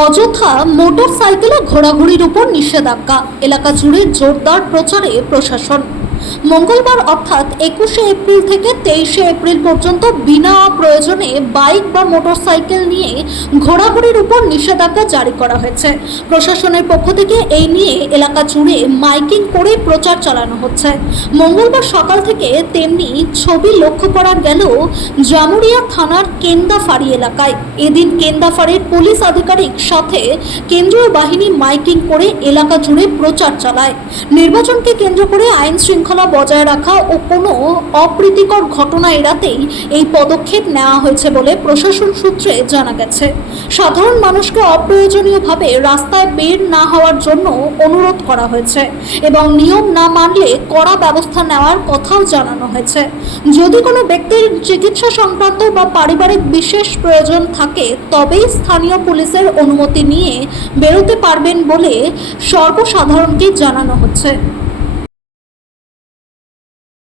অযথা মোটরসাইকেলে ঘোরাঘুরির উপর নিষেধাজ্ঞা, এলাকা জুড়ে জোরদার প্রচারে প্রশাসন। মঙ্গলবার অর্থাৎ 21শে এপ্রিল থেকে 23শে এপ্রিল পর্যন্ত বিনা প্রয়োজনে বাইক বা মোটরসাইকেল নিয়ে ঘোরাঘুরির উপর নিষেধাজ্ঞা জারি করা হয়েছে। প্রশাসনের পক্ষ থেকে এই নিয়ে এলাকা জুড়ে মাইকিং করে প্রচার চালানো হচ্ছে। মঙ্গলবার সকাল থেকে তেমনি ছবি লক্ষ্য করা গেল জামুরিয়া থানার কেন্দাফাড়ি এলাকায়। এদিন কেন্দাফাড়ির পুলিশ আধিকারিক সাথে কেন্দ্রীয় বাহিনী মাইকিং করে এলাকা জুড়ে প্রচার চালায়। নির্বাচনকে কেন্দ্র করে আইন শৃঙ্খলা বজায় রাখা ও কোনো অপ্রীতিকর ঘটনা এড়াতেই এই পদক্ষেপ নেওয়া হয়েছে বলে প্রশাসন সূত্রে জানা গেছে। সাধারণ মানুষকে অপ্রয়োজনীয়ভাবে রাস্তায় বের না হওয়ার জন্য অনুরোধ করা হয়েছে এবং নিয়ম না মানলে কড়া ব্যবস্থা নেওয়ার কথাও জানানো হয়েছে। যদি কোনো ব্যক্তির চিকিৎসা সংক্রান্ত বা পারিবারিক বিশেষ প্রয়োজন থাকে তবেই স্থানীয় পুলিশের অনুমতি নিয়ে বেরোতে পারবেন বলে সর্বসাধারণকে জানানো হচ্ছে।